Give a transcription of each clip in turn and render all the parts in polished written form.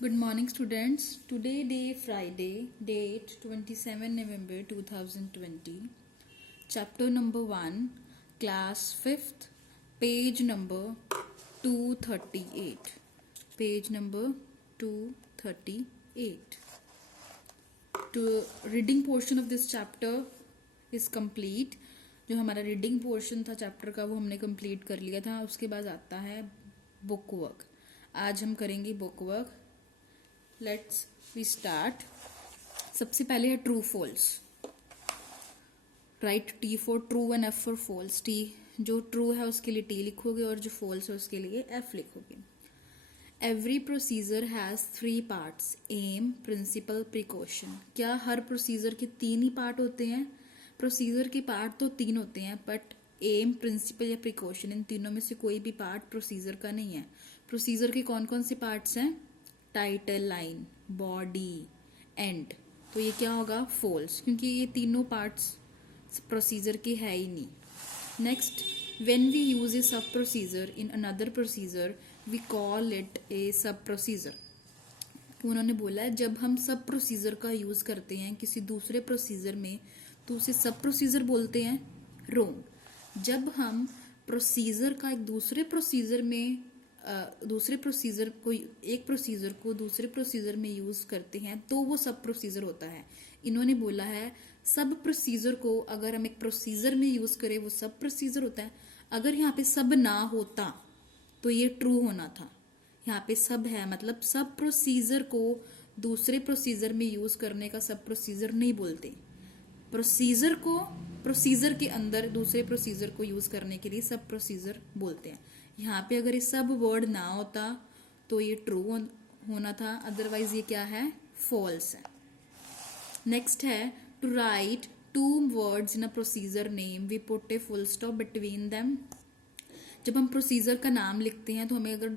Good morning, students. Today, day Friday, date 27 November 2020. Chapter number 1, class 5th, page number 238. Page number 238. To reading portion of this chapter is complete. जो हमारा reading portion था chapter का वो हमने complete कर लिया था. उसके बाद आता है बुक वर्क. आज हम करेंगे book work. Let's we start. सबसे पहले है true false. Right t for true and f for false. T जो ट्रू है उसके लिए टी लिखोगे और जो फॉल्स है उसके लिए एफ लिखोगे. Every procedure has 3 parts. Aim, principle, precaution. क्या हर प्रोसीजर के 3 ही पार्ट होते हैं? प्रोसीजर के पार्ट तो 3 होते हैं, बट एम, प्रिंसिपल या प्रिकॉशन इन तीनों में से कोई भी पार्ट प्रोसीजर का नहीं है. प्रोसीजर के कौन कौन से पार्ट्स हैं? Title, line, body, and. तो ये क्या होगा? फॉल्स, क्योंकि ये तीनों पार्ट्स प्रोसीजर के है ही नहीं. Next, when we use a sub procedure in another procedure we call it a sub procedure. तो उन्होंने बोला है जब हम सब प्रोसीजर का यूज करते हैं किसी दूसरे प्रोसीजर में तो उसे सब प्रोसीजर बोलते हैं. रोंग. जब हम प्रोसीजर का एक दूसरे प्रोसीजर में दूसरे प्रोसीजर को एक प्रोसीजर को दूसरे प्रोसीजर में यूज करते हैं तो वो सब प्रोसीजर होता है. इन्होंने बोला है सब प्रोसीजर को अगर हम एक प्रोसीजर में यूज करें वो सब प्रोसीजर होता है. अगर यहाँ पे सब ना होता तो ये ट्रू होना था. यहाँ पे सब है मतलब सब प्रोसीजर को दूसरे प्रोसीजर में यूज करने का सब प्रोसीजर नहीं बोलते. प्रोसीजर को प्रोसीजर के अंदर दूसरे प्रोसीजर को यूज करने के लिए सब प्रोसीजर बोलते हैं. यहाँ पे अगर ये सब वर्ड ना होता तो ये ट्रू होना था, अदरवाइज ये क्या है? फॉल्स है. नेक्स्ट है to write 2 words in a procedure name we put a full stop between them. जब हम प्रोसीजर का नाम लिखते हैं तो हमें अगर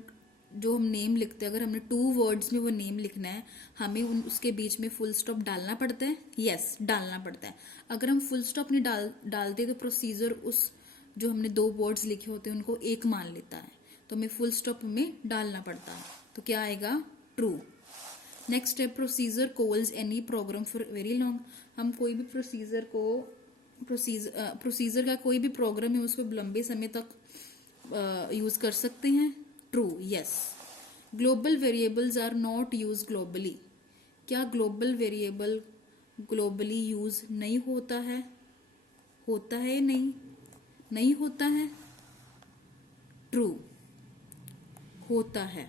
जो हम नेम लिखते हैं अगर हमने 2 वर्ड्स में वो नेम लिखना है हमें उसके बीच में फुल स्टॉप डालना पड़ता है. यस, डालना पड़ता है. अगर हम फुल स्टॉप नहीं डालते तो प्रोसीजर उस जो हमने 2 वर्ड्स लिखे होते हैं उनको एक मान लेता है. तो हमें फुल स्टॉप में डालना पड़ता है. तो क्या आएगा? ट्रू. नेक्स्ट है procedure calls any program for very long. हम कोई भी प्रोसीजर का कोई भी प्रोग्राम है उसको लंबे समय तक यूज कर सकते हैं. True. Yes. Global variables are not use globally. क्या ग्लोबल वेरिएबल ग्लोबली यूज नहीं होता है? होता है? नहीं होता है. ट्रू. होता है.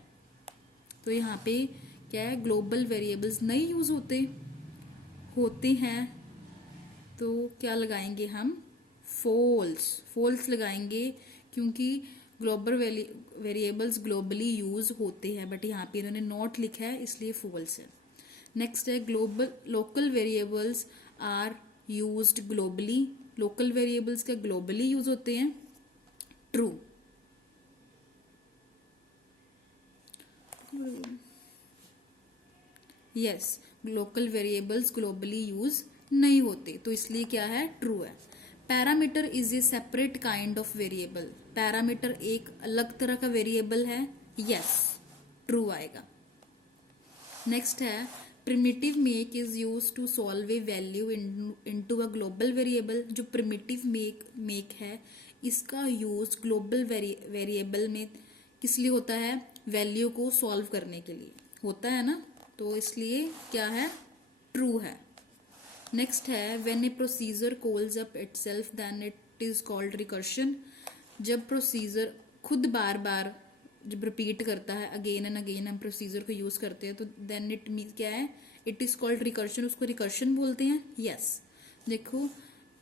तो यहाँ पे क्या है? ग्लोबल वेरिएबल्स नहीं यूज होते हैं. तो क्या लगाएंगे हम? फॉल्स लगाएंगे क्योंकि ग्लोबल वेरिएबल्स ग्लोबली यूज होते हैं, बट यहाँ पे इन्होंने नॉट लिखा है इसलिए फॉल्स है. नेक्स्ट है local variables are used globally. Local variables क्या ग्लोबली यूज होते हैं? True. Yes, local variables globally use नहीं होते तो इसलिए क्या है? ट्रू है. Parameter is a separate kind of variable. Parameter एक अलग तरह का वेरिएबल है. यस, ट्रू आएगा. नेक्स्ट है primitive make is use to solve a value into a global variable. जो प्रिमिटिव मेक है इसका यूज ग्लोबल वेरिएबल में किस लिए होता है? वैल्यू को सॉल्व करने के लिए होता है ना, तो इसलिए क्या है? ट्रू है. नेक्स्ट है when a procedure calls up itself then it is called recursion. जब प्रोसीजर खुद बार बार जब रिपीट करता है अगेन एंड अगेन हम प्रोसीजर को यूज करते हैं तो देन इट मीन क्या है? It is called recursion. उसको रिकर्शन बोलते हैं. यस. देखो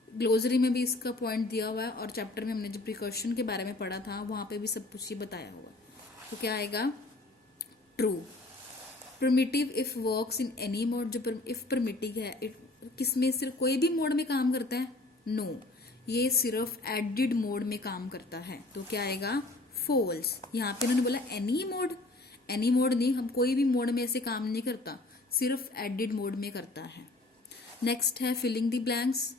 ग्लोसरी में भी इसका पॉइंट दिया हुआ है और चैप्टर में हमने जब रिकर्शन के बारे में पढ़ा था वहां पे भी सब कुछ ही बताया हुआ है. तो क्या आएगा? True. Primitive if works in any mode. जो इफ प्रिमिटिव है किसमें सिर्फ कोई भी मोड में काम करता है? नो, ये सिर्फ एडिड मोड में काम करता है. तो क्या आएगा? फॉल्स. यहाँ पे उन्होंने बोला एनी मोड नहीं, हम कोई भी मोड में ऐसे काम नहीं करता, सिर्फ एडिड मोड में करता है. नेक्स्ट है filling the blanks.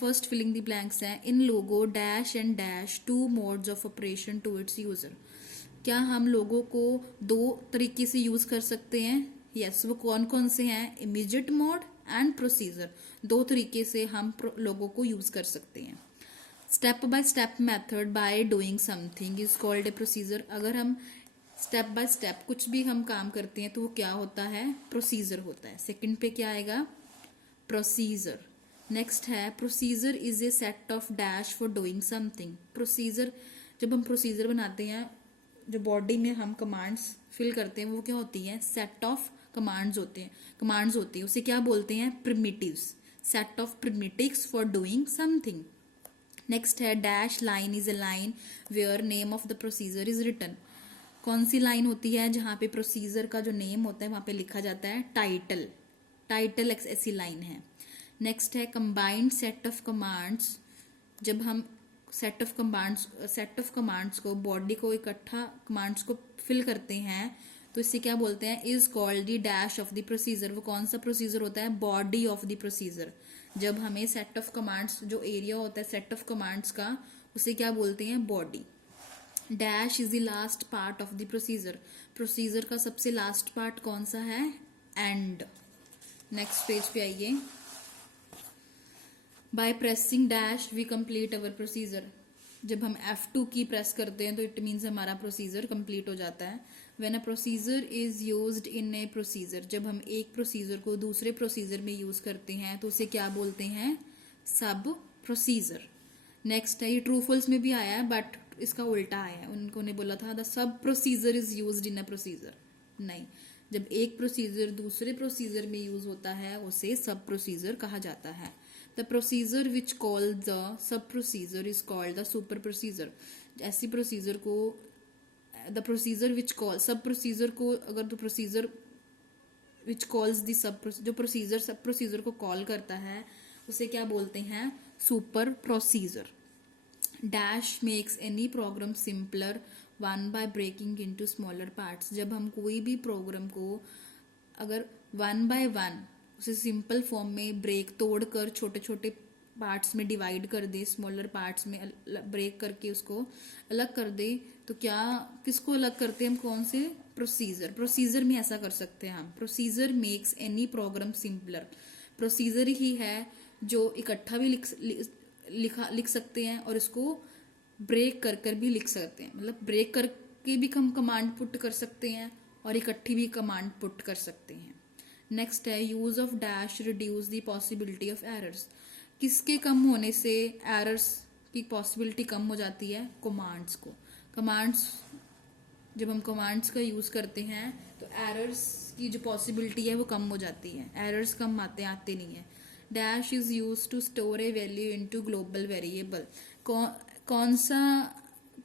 First filling the blanks है in Logo dash and dash 2 modes of operation to its user. क्या हम लोगों को दो तरीके से यूज कर सकते हैं? यस, वो कौन कौन से हैं? इमीडिएट मोड एंड प्रोसीजर, दो तरीके से हम लोगों को यूज कर सकते हैं। Step by step method by doing something is called A procedure. अगर हम स्टेप बाय स्टेप कुछ भी हम काम करते हैं तो वो क्या होता है? प्रोसीजर होता है। सेकंड पे क्या आएगा? प्रोसीजर। नेक्स्ट है procedure is a set of dash for doing something. Procedure, जब हम प्रोसीजर बनाते हैं, जो बॉडी में हम कमांड्स फिल करते हैं वो क्या होती है? सेट ऑफ कमांड्स होते हैं, उसे क्या बोलते हैं? Primitives. Set of primitives for doing something. Next है dash line is a line where name of the procedure is written. कौन सी लाइन होती है जहां पे प्रोसीजर का जो नेम होता है वहां पे लिखा जाता है? टाइटल ऐसी लाइन है। नेक्स्ट है कंबाइंड सेट ऑफ कमांड्स। जब हम सेट ऑफ कमांड्स को, बॉडी को इकट्ठा कमांड्स को फिल करते हैं तो इससे क्या बोलते हैं? Is called the dash of the procedure. वो कौन सा प्रोसीजर होता है? Body of the procedure. जब हमें सेट ऑफ कमांड्स, जो एरिया होता है सेट ऑफ कमांड्स का, उसे क्या बोलते हैं? Body. Dash is the last part of the procedure. Procedure का सबसे लास्ट पार्ट कौन सा है? एंड। नेक्स्ट पेज पे आइए। By pressing dash we complete our procedure. जब हम F2 की प्रेस करते हैं तो इट मीन्स हमारा प्रोसीजर कंप्लीट हो जाता है। When a procedure is used in a procedure, जब हम एक प्रोसीजर को दूसरे प्रोसीजर में यूज करते हैं तो उसे क्या बोलते हैं? सब प्रोसीजर। नेक्स्ट है, ये ट्रू फॉल्स में भी आया है बट इसका उल्टा आया है। उनको ने बोला था the sub procedure is used in a procedure. नहीं, जब एक प्रोसीजर दूसरे प्रोसीजर में यूज होता है उसे सब प्रोसीजर कहा जाता है। The procedure which call the sub procedure is called the super procedure. ऐसी प्रोसीजर को, द प्रोसीजर विच कॉल सब प्रोसीजर को, अगर the procedure which calls the sub, जो प्रोसीजर सब प्रोसीजर को कॉल करता है उसे क्या बोलते हैं? Super procedure. Dash makes any program simpler one by breaking into smaller parts. जब हम कोई भी प्रोग्राम को अगर वन बाय वन उसे सिंपल फॉर्म में तोड़कर छोटे छोटे पार्ट्स में डिवाइड कर दे, स्मॉलर पार्ट्स में ब्रेक करके उसको अलग कर दे, तो क्या किसको अलग करते हैं हम? कौन से? प्रोसीजर में ऐसा कर सकते हैं हम। Procedure makes any program simpler. Procedure ही है जो इकट्ठा भी लिख सकते हैं और इसको ब्रेक कर भी लिख सकते हैं। मतलब ब्रेक करके भी हम कमांड पुट कर सकते हैं और इकट्ठी भी कमांड पुट कर सकते हैं। नेक्स्ट है use of dash reduce the possibility of errors. किसके कम होने से एरर्स की पॉसिबिलिटी कम हो जाती है? कमांड्स जब हम कमांड्स का यूज करते हैं तो एरर्स की जो पॉसिबिलिटी है वो कम हो जाती है। एरर्स कम आते नहीं है। Dash is use to store a value into global variable. कौन सा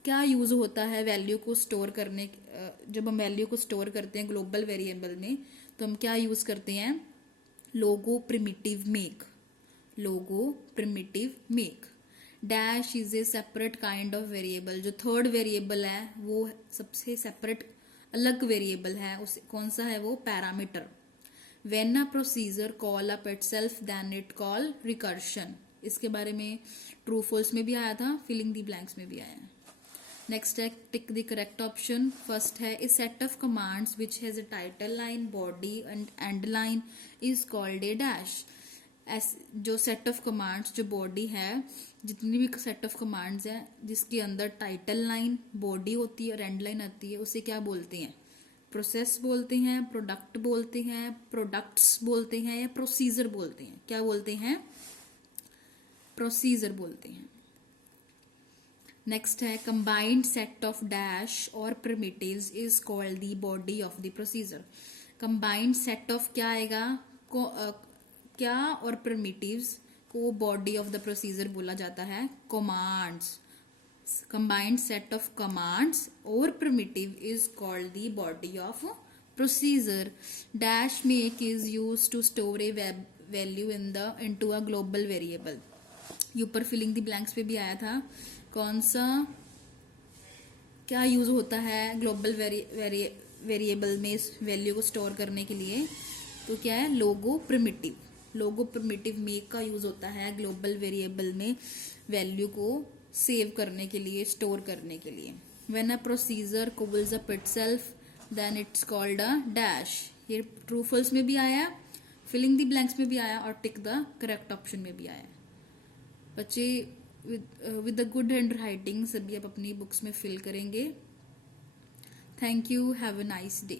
क्या यूज होता है वैल्यू को स्टोर करने? जब हम वैल्यू को स्टोर करते हैं ग्लोबल वेरिएबल में तो हम क्या यूज करते हैं? Logo primitive make. Dash is a separate kind of variable. जो थर्ड वेरिएबल है वो सबसे सेपरेट अलग वेरिएबल है, उसे कौन सा है? वो parameter. When a procedure call up itself then it call recursion। इसके बारे में ट्रू फॉल्स में भी आया था, फिलिंग दी ब्लैंक्स में भी आया है। नेक्स्ट है tick the correct option. First है a set of commands which has a title line, body and end line is called a dash. जो सेट ऑफ कमांड्स, जो बॉडी है, जितनी भी सेट ऑफ कमांड्स है जिसके अंदर टाइटल लाइन, बॉडी होती है और एंड लाइन आती है, उसे क्या बोलते हैं? प्रोसेस बोलते हैं, प्रोडक्ट बोलते हैं, प्रोडक्ट्स बोलते हैं या प्रोसीजर बोलते हैं? क्या बोलते हैं? प्रोसीजर बोलते हैं। नेक्स्ट है कंबाइंड सेट ऑफ डैश और primitives is called the body of the procedure. Combined set of क्या आएगा? क्या और प्रिमिटिव्स को बॉडी ऑफ द प्रोसीजर बोला जाता है? Commands. Combined set of commands or primitive is called the body of procedure. Dash make is used to store a value into a global variable. ये ऊपर फिलिंग दी blanks पे भी आया था। कौन सा क्या यूज होता है ग्लोबल वेरिएबल में इस वैल्यू को स्टोर करने के लिए? तो क्या है? लोगो प्रिमिटिव मेक का यूज होता है ग्लोबल वेरिएबल में वैल्यू को सेव करने के लिए, स्टोर करने के लिए। When a procedure cobbles up itself, then it's called a dash. ये ट्रू फॉल्स में भी आया, फिलिंग द ब्लैंक्स में भी आया और टिक द करेक्ट ऑप्शन में भी आया. बच्चे with the good hand writing सभी आप अपनी बुक्स में फिल करेंगे. Thank you. Have a nice day.